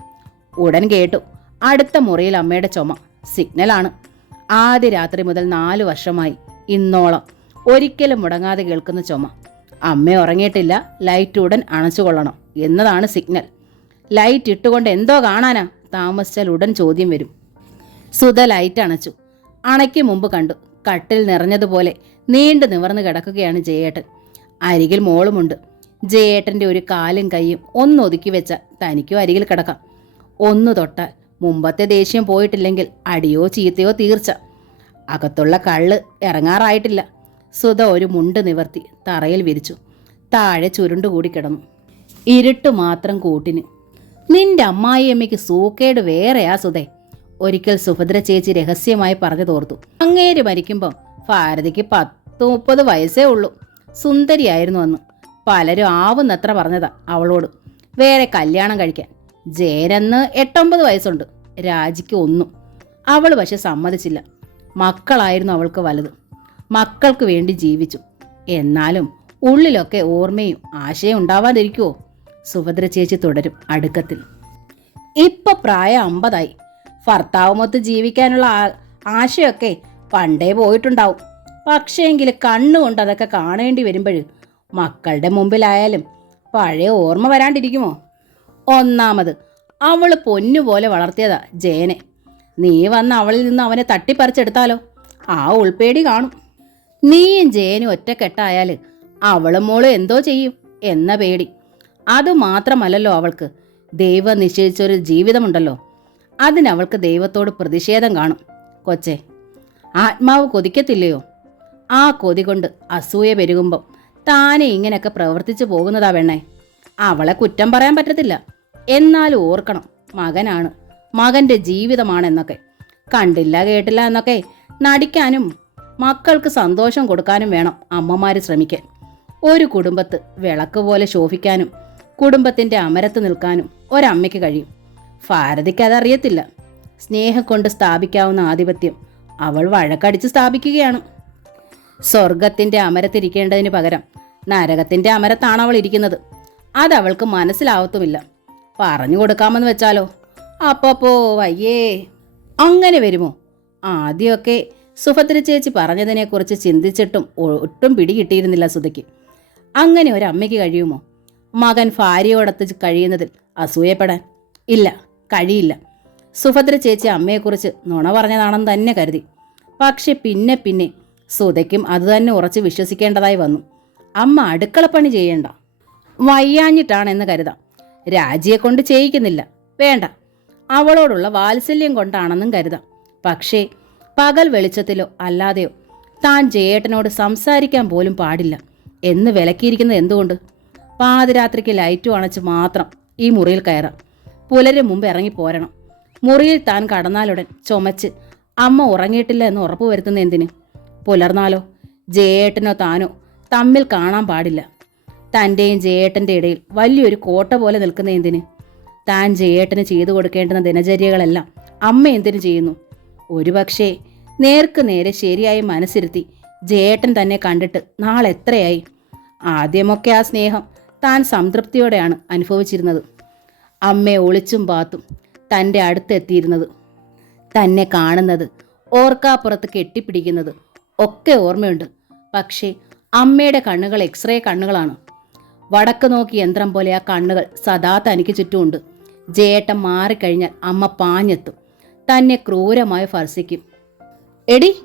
ഉടൻ കേട്ടു അടുത്ത മുറിയിൽ അമ്മയുടെ ചുമ. സിഗ്നലാണ്. ആദ്യ രാത്രി മുതൽ നാലു വർഷമായി. ഇന്നോളം. ഒരിക്കലും മുടങ്ങാതെ കേൾക്കുന്ന ചുമ. അമ്മ ഉറങ്ങിയിട്ടില്ല. ലൈറ്റ് ഉടൻ അണച്ചുകൊള്ളണം എന്നതാണ് സിഗ്നൽ. ലൈറ്റ് ഇട്ടുകൊണ്ട് എന്തോ കാണാനാ. താമസിച്ചാൽ ഉടൻ ചോദ്യം വരും. സുധ ലൈറ്റ് അണച്ചു. അണയ്ക്ക് മുമ്പ് കണ്ടു. കട്ടിൽ നിറഞ്ഞതുപോലെ നീണ്ടു നിവർന്നു കിടക്കുകയാണ് ജയേട്ടൻ. അരികിൽ മോളുമുണ്ട്. ജയേട്ടന്റെ ഒരു കാലും കൈയും ഒന്നൊതുക്കി വെച്ച തനിക്കും അരികിൽ കിടക്കാം. ഒന്ന് തൊട്ടാൽ മുമ്പത്തെ ദേഷ്യം പോയിട്ടില്ലെങ്കിൽ അടിയോ ചീത്തയോ തീർച്ച. അകത്തുള്ള കള്ള് ഇറങ്ങാറായിട്ടില്ല. സുധ ഒരു മുണ്ട് നിവർത്തി തറയിൽ വിരിച്ചു. താഴെ ചുരുണ്ടുകൂടി കിടന്നു. ഇരുട്ട് മാത്രം കൂട്ടിന്. നിന്റെ അമ്മായിയമ്മയ്ക്ക് സൂക്കേട് വേറെയാ സുധേ. ഒരിക്കൽ സുഭദ്ര ചേച്ചി രഹസ്യമായി പറഞ്ഞു തോർത്തു. അങ്ങേര് മരിക്കുമ്പം ഭാരതിക്ക് പത്ത് മുപ്പത് വയസ്സേ ഉള്ളൂ. സുന്ദരിയായിരുന്നു അന്ന്. പലരും ആവുന്നത്ര പറഞ്ഞതാ അവളോട്. വേറെ കല്യാണം കഴിക്കാൻ. ജയനന്ന് എട്ടൊമ്പത് വയസ്സുണ്ട്. രാജിക്ക് ഒന്നും. അവൾ പക്ഷെ സമ്മതിച്ചില്ല. മക്കളായിരുന്നു അവൾക്ക് വലുത്. മക്കൾക്ക് വേണ്ടി ജീവിച്ചു. എന്നാലും ഉള്ളിലൊക്കെ ഓർമ്മയും ആശയം ഉണ്ടാവാതിരിക്കുവോ? സുഭദ്ര ചേച്ചി തുടരും അടുക്കത്തിൽ. ഇപ്പൊ പ്രായം അമ്പതായി. ഭർത്താവുമൊത്ത് ജീവിക്കാനുള്ള ആശയൊക്കെ പണ്ടേ പോയിട്ടുണ്ടാവും. പക്ഷേങ്കിൽ കണ്ണുകൊണ്ട് അതൊക്കെ കാണേണ്ടി വരുമ്പോഴും മക്കളുടെ മുമ്പിലായാലും പഴയ ഓർമ്മ വരാണ്ടിരിക്കുമോ? ഒന്നാമത് അവൾ പൊന്നുപോലെ വളർത്തിയതാ ജയനെ. നീ വന്ന് അവളിൽ നിന്ന് അവനെ തട്ടിപ്പറിച്ചെടുത്താലോ? ആ ഉൾപ്പേടി കാണും. നീയും ജയനും ഒറ്റക്കെട്ടായാൽ അവളും മോളും എന്തോ ചെയ്യും എന്ന പേടി. അതുമാത്രമല്ലല്ലോ അവൾക്ക്. ദൈവം നിശ്ചയിച്ചൊരു ജീവിതമുണ്ടല്ലോ. അതിനവൾക്ക് ദൈവത്തോട് പ്രതിഷേധം കാണും. കൊച്ചെ ആത്മാവ് കൊതിക്കത്തില്ലയോ? ആ കൊതി കൊണ്ട് അസൂയ പെരുകുമ്പം താനെ ഇങ്ങനെയൊക്കെ പ്രവർത്തിച്ചു പോകുന്നതാ വേണേ അവളെ കുറ്റം പറയാൻ പറ്റത്തില്ല. എന്നാലും ഓർക്കണം മകനാണ് മകന്റെ ജീവിതമാണെന്നൊക്കെ. കണ്ടില്ല കേട്ടില്ല എന്നൊക്കെ നടിക്കാനും മക്കൾക്ക് സന്തോഷം കൊടുക്കാനും വേണം അമ്മമാര് ശ്രമിക്കാൻ. ഒരു കുടുംബത്ത് വിളക്ക് പോലെ ശോഭിക്കാനും കുടുംബത്തിന്റെ അമരത്ത് നിൽക്കാനും ഒരമ്മയ്ക്ക് കഴിയും. ഭാരതിക്ക് അതറിയത്തില്ല. സ്നേഹം കൊണ്ട് സ്ഥാപിക്കാവുന്ന ആധിപത്യം അവൾ വഴക്കടിച്ച് സ്ഥാപിക്കുകയാണ്. സ്വർഗത്തിന്റെ അമരത്തിരിക്കേണ്ടതിന് പകരം നരകത്തിന്റെ അമരത്താണ് അവൾ ഇരിക്കുന്നത്. അതവൾക്ക് മനസ്സിലാവത്തുമില്ല. പറഞ്ഞു കൊടുക്കാമെന്ന് വെച്ചാലോ? അപ്പപ്പോ വയ്യേ. അങ്ങനെ വരുമോ? ആദ്യമൊക്കെ സുഭദ്ര ചേച്ചി പറഞ്ഞതിനെക്കുറിച്ച് ചിന്തിച്ചിട്ടും ഒട്ടും പിടികിട്ടിയിരുന്നില്ല സുധയ്ക്ക്. അങ്ങനെ ഒരു അമ്മയ്ക്ക് കഴിയുമോ? മകൻ ഭാര്യയോടൊത്ത് കഴിയുന്നതിൽ അസൂയപ്പെടാൻ ഇല്ല. കഴിയില്ല. സുഭദ്ര ചേച്ചി അമ്മയെക്കുറിച്ച് നുണ പറഞ്ഞതാണെന്ന് തന്നെ കരുതി. പക്ഷെ പിന്നെ പിന്നെ സുധയ്ക്കും അതുതന്നെ ഉറച്ച് വിശ്വസിക്കേണ്ടതായി വന്നു. അമ്മ അടുക്കളപ്പണി ചെയ്യേണ്ട. വയ്യാഞ്ഞിട്ടാണെന്ന് കരുതാം. രാജിയെ കൊണ്ട് ചെയ്യിക്കുന്നില്ല. വേണ്ട. അവളോടുള്ള വാത്സല്യം കൊണ്ടാണെന്നും കരുതാം. പക്ഷേ പകൽ വെളിച്ചത്തിലോ അല്ലാതെയോ താൻ ജയേട്ടനോട് സംസാരിക്കാൻ പോലും പാടില്ല. എന്ന് വിലക്കിയിരിക്കുന്നത് എന്തുകൊണ്ട്? പാതിരാത്രിക്ക് ലൈറ്റും അണച്ച് മാത്രം ഈ മുറിയിൽ കയറാം. പുലരും മുമ്പ് ഇറങ്ങി പോരണം. മുറിയിൽ താൻ കടന്നാലുടൻ ചുമച്ച് അമ്മ ഉറങ്ങിയിട്ടില്ല എന്ന് ഉറപ്പ് വരുത്തുന്ന എന്തിന്? പുലർന്നാലോ? ജയേട്ടനോ താനോ തമ്മിൽ കാണാൻ പാടില്ല. തന്റെയും ജയേട്ടന്റെ ഇടയിൽ വലിയൊരു കോട്ട പോലെ നിൽക്കുന്ന എന്തിന്? താൻ ജയേട്ടന് ചെയ്തു കൊടുക്കേണ്ടുന്ന ദിനചര്യകളെല്ലാം അമ്മ എന്തിനു ചെയ്യുന്നു? ഒരുപക്ഷേ നേർക്ക് നേരെ ശരിയായി മനസ്സിരുത്തി ജയേട്ടൻ തന്നെ കണ്ടിട്ട് നാളെ എത്രയായി ആദ്യമൊക്കെ ആ സ്നേഹം താൻ സംതൃപ്തിയോടെയാണ് അനുഭവിച്ചിരുന്നത്. അമ്മയെ ഒളിച്ചും പാത്തും തന്റെ അടുത്തെത്തിയിരുന്നത്. തന്നെ കാണുന്നത് ഓർക്കാപ്പുറത്ത് കെട്ടിപ്പിടിക്കുന്നത് ഒക്കെ ഓർമ്മയുണ്ട്. പക്ഷേ അമ്മയുടെ കണ്ണുകൾ എക്സ്റേ കണ്ണുകളാണ്. വടക്ക് നോക്കി യന്ത്രം പോലെ ആ കണ്ണുകൾ സദാ തനിക്ക് ചുറ്റുമുണ്ട്. ജയേട്ടൻ മാറിക്കഴിഞ്ഞാൽ അമ്മ പാഞ്ഞെത്തും. തന്നെ ക്രൂരമായി ഫർസിക്കും. എടി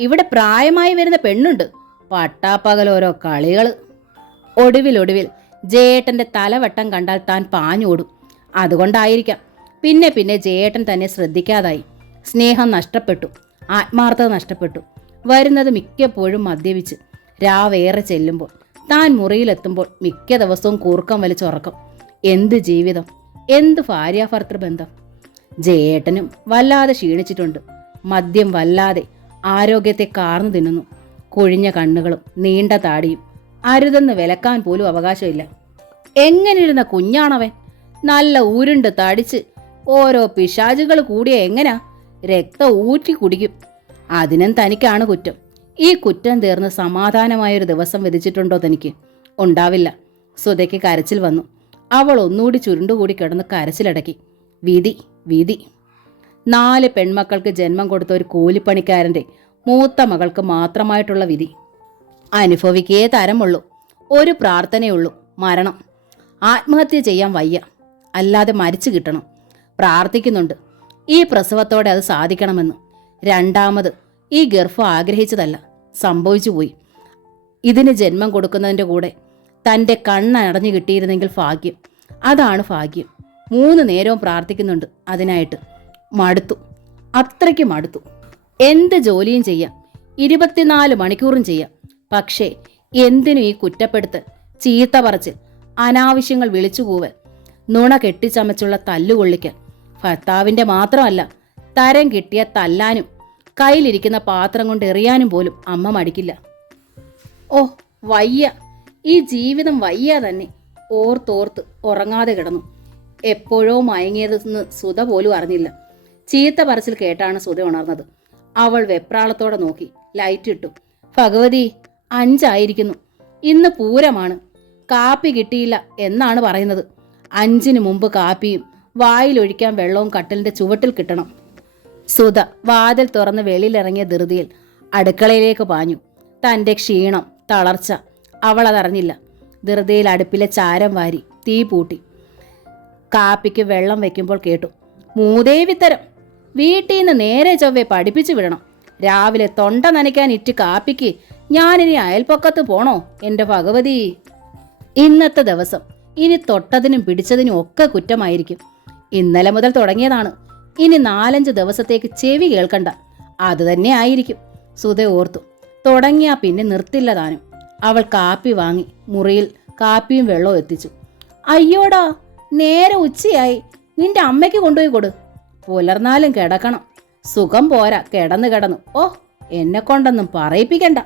ഇവിടെ പ്രായമായി വരുന്ന പെണ്ണുണ്ട്. പട്ടാപ്പകലോരോ കളികൾ ഒടുവിലൊടുവിൽ ജേട്ടന്റെ തലവട്ടം കണ്ടാൽ താൻ പാഞ്ഞോടും അതുകൊണ്ടായിരിക്കാം. പിന്നെ പിന്നെ ജയേട്ടൻ തന്നെ ശ്രദ്ധിക്കാതായി. സ്നേഹം നഷ്ടപ്പെട്ടു. ആത്മാർത്ഥത നഷ്ടപ്പെട്ടു. വരുന്നത് മിക്കപ്പോഴും മദ്യപിച്ച് രാവേറെ ചെല്ലുമ്പോൾ താൻ മുറിയിലെത്തുമ്പോൾ മിക്ക ദിവസവും കൂർക്കം വലിച്ചുറക്കം എന്ത് ജീവിതം? എന്ത് ഭാര്യാഭർത്തൃ ബന്ധം? ജയേട്ടനും വല്ലാതെ ക്ഷീണിച്ചിട്ടുണ്ട്. മദ്യം വല്ലാതെ ആരോഗ്യത്തെ കാർന്നു തിന്നുന്നു. കൊഴിഞ്ഞ കണ്ണുകളും നീണ്ട താടിയും അരുതെന്ന് വിലക്കാൻ പോലും അവകാശമില്ല. എങ്ങനെയിരുന്ന കുഞ്ഞാണവൻ? നല്ല ഊരുണ്ട് തടിച്ച് ഓരോ പിശാചുകൾ കൂടിയ എങ്ങനാ രക്തം ഊറ്റി കുടിക്കും. അതിനും തനിക്കാണ് കുറ്റം. ഈ കുറ്റം തീർന്ന് സമാധാനമായൊരു ദിവസം വിധിച്ചിട്ടുണ്ടോ തനിക്ക്? ഉണ്ടാവില്ല. സുധയ്ക്ക് കരച്ചിൽ വന്നു. അവൾ ഒന്നുകൂടി ചുരുണ്ടുകൂടി കിടന്ന് കരച്ചിലടക്കി. വിധി വിധി നാല് പെൺമക്കൾക്ക് ജന്മം കൊടുത്ത ഒരു കൂലിപ്പണിക്കാരന്റെ മൂത്ത മകൾക്ക് മാത്രമായിട്ടുള്ള വിധി. അനുഭവിക്കേ തരമുള്ളൂ. ഒരു പ്രാർത്ഥനയുള്ളൂ. മരണം. ആത്മഹത്യ ചെയ്യാൻ വയ്യ. അല്ലാതെ മരിച്ചു കിട്ടണം. പ്രാർത്ഥിക്കുന്നുണ്ട്. ഈ പ്രസവത്തോടെ അത് സാധിക്കണമെന്ന്. രണ്ടാമത് ഈ ഗർഭം ആഗ്രഹിച്ചതല്ല. സംഭവിച്ചു പോയി. ഇതിന് ജന്മം കൊടുക്കുന്നതിന്റെ കൂടെ തന്റെ കണ്ണടഞ്ഞു കിട്ടിയിരുന്നെങ്കിൽ ഭാഗ്യം. അതാണ് ഭാഗ്യം. മൂന്ന് നേരവും പ്രാർത്ഥിക്കുന്നുണ്ട് അതിനായിട്ട്. മടുത്തു. അത്രയ്ക്ക് മടുത്തു. എന്ത് ജോലിയും ചെയ്യാം. ഇരുപത്തിനാല് മണിക്കൂറും ചെയ്യാം. പക്ഷേ എന്തിനും ഈ കുറ്റപ്പെടുത്തൽ ചീത്ത പറച്ചിൽ അനാവശ്യങ്ങൾ വിളിച്ചുകൂവൽ നുണ കെട്ടിച്ചമച്ചുള്ള തല്ലുകൊള്ളിക്കൽ. ഭർത്താവിന്റെ മാത്രമല്ല തരം കിട്ടിയ തല്ലാനും കയ്യിലിരിക്കുന്ന പാത്രം കൊണ്ട് എറിയാനും പോലും അമ്മ മടിക്കില്ല. ഓ വയ്യ. ഈ ജീവിതം വയ്യ തന്നെ. ഓർത്തോർത്ത് ഉറങ്ങാതെ കിടന്നു. എപ്പോഴോ മയങ്ങിയതെന്ന് സുധ പോലും അറിഞ്ഞില്ല. ചീത്ത പറച്ചിൽ കേട്ടാണ് സുധ ഉണർന്നത്. അവൾ വെപ്രാളത്തോടെ നോക്കി. ലൈറ്റ് ഇട്ടു. ഭഗവതി അഞ്ചായിരിക്കുന്നു. ഇന്ന് പൂരമാണ്. കാപ്പി കിട്ടിയില്ല എന്നാണ് പറയുന്നത്. അഞ്ചിന് മുമ്പ് കാപ്പിയും വായിലൊഴിക്കാൻ വെള്ളവും കട്ടിലിന്റെ ചുവട്ടിൽ കിട്ടണം. സുധ വാതിൽ തുറന്ന് വെളിയിലിറങ്ങിയ ധൃതിയിൽ അടുക്കളയിലേക്ക് പാഞ്ഞു. തന്റെ ക്ഷീണം തളർച്ച അവൾ അതറിഞ്ഞില്ല. ധൃതിയിൽ അടുപ്പിലെ ചാരം വാരി തീ പൂട്ടി. കാപ്പിക്ക് വെള്ളം വെക്കുമ്പോൾ കേട്ടു മൂദേവിത്തരം വീട്ടിൽ നിന്ന് നേരെ ചൊവ്വെ പഠിപ്പിച്ചു വിടണം. രാവിലെ തൊണ്ട നനയ്ക്കാൻ ഇറ്റ് കാപ്പിക്ക് ഞാനിനി അയൽപ്പക്കത്ത് പോണോ എന്റെ ഭഗവതി? ഇന്നത്തെ ദിവസം ഇനി തൊട്ടതിനും പിടിച്ചതിനും ഒക്കെ കുറ്റമായിരിക്കും. ഇന്നലെ മുതൽ തുടങ്ങിയതാണ്. ഇനി നാലഞ്ച് ദിവസത്തേക്ക് ചെവി കേൾക്കണ്ട. അത് തന്നെ ആയിരിക്കും. സുധ ഓർത്തു. തുടങ്ങിയാ പിന്നെ നിർത്തില്ല താനും. അവൾ കാപ്പി വാങ്ങി മുറിയിൽ കാപ്പിയും വെള്ളവും എത്തിച്ചു. അയ്യോടാ നേരെ ഉച്ചയായി. നിന്റെ അമ്മയ്ക്ക് കൊണ്ടുപോയി കൊടു. പുലർന്നാലും കിടക്കണം. സുഖം പോരാ കിടന്നു കിടന്നു. ഓ എന്നെ കൊണ്ടൊന്നും പറയിപ്പിക്കണ്ട.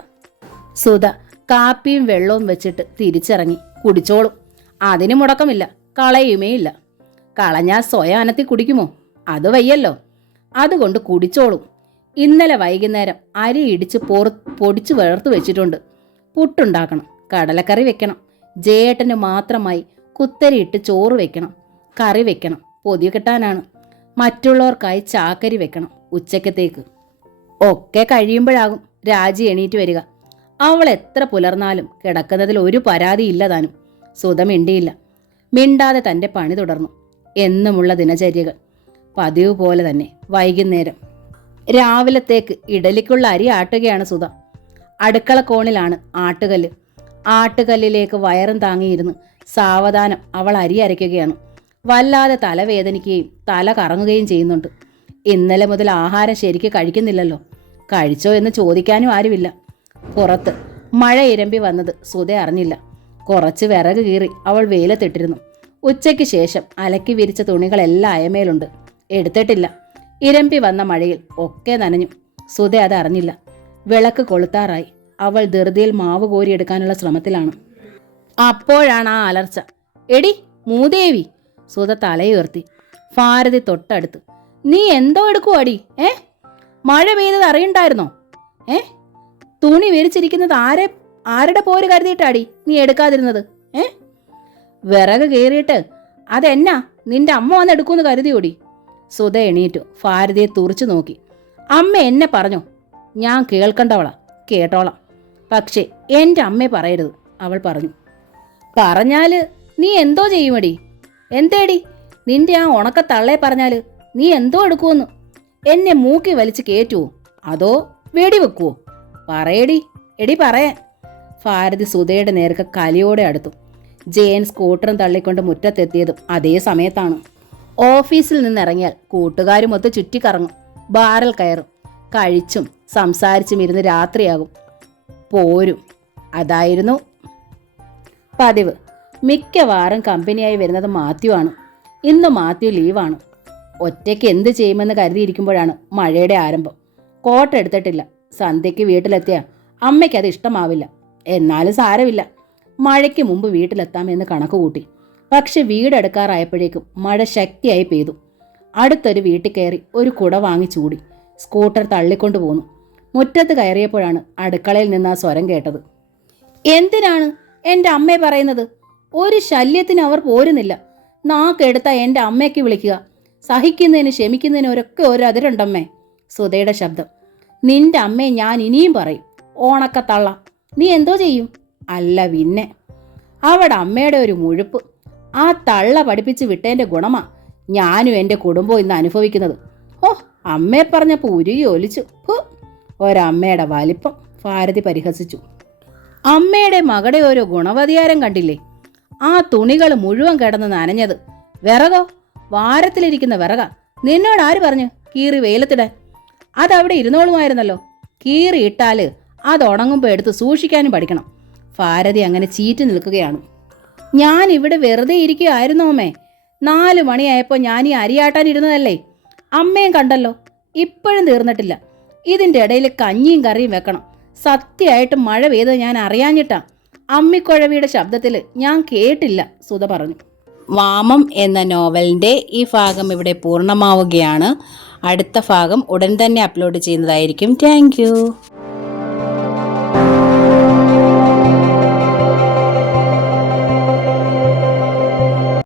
സുധ കാപ്പിയും വെള്ളവും വെച്ചിട്ട് തിരിച്ചിറങ്ങി. കുടിച്ചോളും. അതിന് മുടക്കമില്ല കളയുമേ ഇല്ല കളഞ്ഞാൽ സ്വയം അനത്തി കുടിക്കുമോ? അത് വയ്യല്ലോ. അതുകൊണ്ട് കുടിച്ചോളും. ഇന്നലെ വൈകുന്നേരം അരി ഇടിച്ച് പൊറ പൊടിച്ച് വേർത്ത് വെച്ചിട്ടുണ്ട്. പുട്ടുണ്ടാക്കണം കടലക്കറി വെക്കണം. ജേട്ടന് മാത്രമായി കുത്തരിയിട്ട് ചോറ് വെക്കണം കറി വെക്കണം പൊതി കെട്ടാനാണ്. മറ്റുള്ളവർക്കായി ചാക്കരി വെക്കണം ഉച്ചക്കത്തേക്ക്. ഒക്കെ കഴിയുമ്പോഴാകും രാജി എണീറ്റ് വരിക. അവൾ എത്ര പുലർന്നാലും കിടക്കുന്നതിൽ ഒരു പരാതിയില്ല താനും. സുധ മിണ്ടിയില്ല. മിണ്ടാതെ തന്റെ പണി തുടർന്നു. എന്നുമുള്ള ദിനചര്യകൾ. പതിവ് പോലെ തന്നെ വൈകുന്നേരം. രാവിലത്തേക്ക് ഇഡലിക്കുള്ള അരി ആട്ടുകയാണ് സുധ അടുക്കള കോണിലാണ് ആട്ടുകല്ല്. ആട്ടുകല്ലിലേക്ക് വയറും താങ്ങിയിരുന്ന് സാവധാനം അവൾ അരി അരയ്ക്കുകയാണ്. വല്ലാതെ തലവേദനിക്കുകയും തല കറങ്ങുകയും ചെയ്യുന്നുണ്ട്. ഇന്നലെ മുതൽ ആഹാരം ശരിക്ക് കഴിക്കുന്നില്ലല്ലോ. കഴിച്ചോ എന്ന് ചോദിക്കാനും ആരുമില്ല. പുറത്ത് മഴ ഇരമ്പി വന്നത് സുധ അറിഞ്ഞില്ല. കുറച്ച് വിറക് കീറി അവൾ വെയിലത്തിട്ടിരുന്നു. ഉച്ചയ്ക്ക് ശേഷം അലക്കി വിരിച്ച തുണികളെല്ലാം അയമേലുണ്ട്. എടുത്തിട്ടില്ല. ഇരമ്പി വന്ന മഴയിൽ ഒക്കെ നനഞ്ഞു. സുധ അതറിഞ്ഞില്ല വിളക്ക് കൊളുത്താറായി. അവൾ ധൃതിയിൽ മാവ് കോരിയെടുക്കാനുള്ള ശ്രമത്തിലാണ്. അപ്പോഴാണ് ആ അലർച്ച. എടി മൂദേവി! സുധ തലയുയർത്തി ഭാരതി തൊട്ടടുത്ത്. നീ എന്തോ എടുക്കുവാടി? ഏ? മഴ പെയ്തത് അറിയണ്ടായിരുന്നോ? ഏ? തുണി വിരിച്ചിരിക്കുന്നത് ആരെ ആരുടെ പോര് കരുതിയിട്ടാടി നീ എടുക്കാതിരുന്നത്? ഏ? വിറക് കീറിയിട്ട് അതെന്നാ? നിന്റെ അമ്മ വന്ന് എടുക്കുമെന്ന് കരുതിയോടി? സുധ എണീറ്റു ഭാരതിയെ തുറിച്ചു നോക്കി. അമ്മ എന്നെ പറഞ്ഞു. ഞാൻ കേൾക്കണ്ടവളാ. കേട്ടോളാം. പക്ഷേ എന്റെ അമ്മയെ പറയരുത് അവൾ പറഞ്ഞു. പറഞ്ഞാൽ നീ എന്തോ ചെയ്യുമടി? എന്തേടി? നിന്റെ ആ ഉണക്ക തള്ളേ പറഞ്ഞാൽ നീ എന്തോ എടുക്കുമെന്ന്? എന്നെ മൂക്കി വലിച്ച് കയറ്റുവോ അതോ വെടിവെക്കുവോ? പറയടി. എടി പറയാൻ. ഭാരതി സുധയുടെ നേർക്ക് കലിയോടെ അടുത്തു. ജയൻ സ്കൂട്ടറും തള്ളിക്കൊണ്ട് മുറ്റത്തെത്തിയതും അതേ സമയത്താണ്. ഓഫീസിൽ നിന്നിറങ്ങിയാൽ കൂട്ടുകാരുമൊത്ത് ചുറ്റിക്കറങ്ങും. ബാറിൽ കയറും. കഴിച്ചും സംസാരിച്ചും ഇരുന്ന് രാത്രിയാകും. പോരും. അതായിരുന്നു പതിവ്. മിക്കവാറും കമ്പനിയായി വരുന്നത് മാത്യു ആണ്. ഇന്ന് മാത്യു ലീവാണ്. ഒറ്റയ്ക്ക് എന്ത് ചെയ്യുമെന്ന് കരുതിയിരിക്കുമ്പോഴാണ് മഴയുടെ ആരംഭം. കോട്ട് എടുത്തിട്ടില്ല. സന്ധ്യയ്ക്ക് വീട്ടിലെത്തിയ അമ്മയ്ക്ക് അത് ഇഷ്ടമാവില്ല. എന്നാലും സാരമില്ല. മഴയ്ക്ക് മുമ്പ് വീട്ടിലെത്താമെന്ന് കണക്ക് കൂട്ടി. പക്ഷെ വീടെടുക്കാറായപ്പോഴേക്കും മഴ ശക്തിയായി പെയ്തു. അടുത്തൊരു വീട്ടിൽ കയറി ഒരു കുട വാങ്ങി ചൂടി സ്കൂട്ടർ തള്ളിക്കൊണ്ടു പോന്നു. മുറ്റത്ത് കയറിയപ്പോഴാണ് അടുക്കളയിൽ നിന്ന് ആ സ്വരം കേട്ടത്. എന്തിനാണ് എന്റെ അമ്മയെ പറയുന്നത്? ഒരു ശല്യത്തിന് അവർ പോരുന്നില്ല. നാക്കെടുത്ത എന്റെ അമ്മയ്ക്ക് വിളിക്കുക. സഹിക്കുന്നതിന് ക്ഷമിക്കുന്നതിന് ഒരൊക്കെ ഒരു അതിരുണ്ടമ്മേ. സുധയുടെ ശബ്ദം. നിന്റെ അമ്മയെ ഞാൻ ഇനിയും പറയും. ഓണക്ക തള്ള നീ എന്തോ ചെയ്യും? അല്ല പിന്നെ. അവിടെ അമ്മയുടെ ഒരു മുഴുപ്പ്. ആ തള്ള പഠിപ്പിച്ച് വിട്ടതിന്റെ ഗുണമാ ഞാനും എന്റെ കുടുംബവും ഇന്ന് അനുഭവിക്കുന്നത്. ഓ അമ്മയെ പറഞ്ഞപ്പോൾ ഉരുകി ഒലിച്ചു. ഒരമ്മയുടെ വലിപ്പം ഭാരതി പരിഹസിച്ചു. അമ്മയുടെ മകടെ ഒരു ഗുണവതിയാരം കണ്ടില്ലേ? ആ തുണികൾ മുഴുവൻ കിടന്ന് നനഞ്ഞത്. വിറകോ? വാരത്തിലിരിക്കുന്ന വിറക. നിന്നോട് ആര് പറഞ്ഞു? കീറി വെയിലത്തിടാൻ. അതവിടെ ഇരുന്നോളുമായിരുന്നല്ലോ. കീറി ഇട്ടാൽ അത് ഉണങ്ങുമ്പോൾ എടുത്ത് സൂക്ഷിക്കാനും പഠിക്കണം. ഭാരതി അങ്ങനെ ചീറ്റി നിൽക്കുകയാണ്. ഞാൻ ഇവിടെ വെറുതെ ഇരിക്കുകയായിരുന്നു അമ്മേ. നാല് മണിയായപ്പോൾ ഞാൻ ഈ അരിയാട്ടാൻ ഇരുന്നതല്ലേ? അമ്മയും കണ്ടല്ലോ. ഇപ്പോഴും തീർന്നിട്ടില്ല. ഇതിന്റെ ഇടയിൽ കഞ്ഞിയും കറിയും വെക്കണം. സത്യമായിട്ട് മഴ പെയ്ത് ഞാൻ അറിയാഞ്ഞിട്ടാ. അമ്മിക്കുഴവിയുടെ ശബ്ദത്തിൽ ഞാൻ കേട്ടില്ല സുധ പറഞ്ഞു. വാമം എന്ന നോവലിന്റെ ഈ ഭാഗം ഇവിടെ പൂർണമാവുകയാണ്. അടുത്ത ഭാഗം ഉടൻ തന്നെ അപ്ലോഡ് ചെയ്യുന്നതായിരിക്കും. താങ്ക്